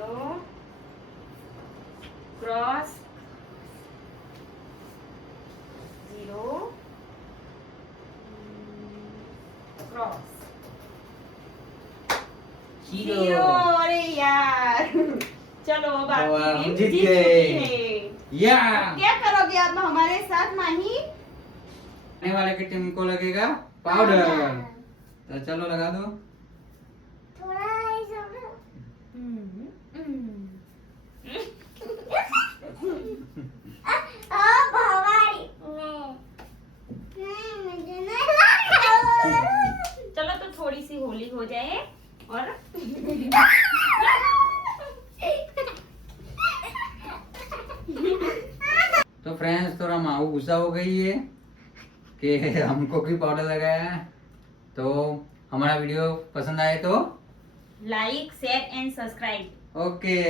0 cross 0 cross 0। अरे यार चलो अब आपकी हम टीम जीत जीत गए। चुकी है। या क्या करोगे आप हमारे साथ माही? आने वाले की टीम को लगेगा पाउडर। तो चलो लगा दो। चलो तो थोड़ी सी होली हो जाए और तो फ्रेंड्स थोड़ा माहू गुस्सा हो गई है कि हमको भी पाउडर लगाया है। तो हमारा वीडियो पसंद आए तो like share and subscribe. Okay.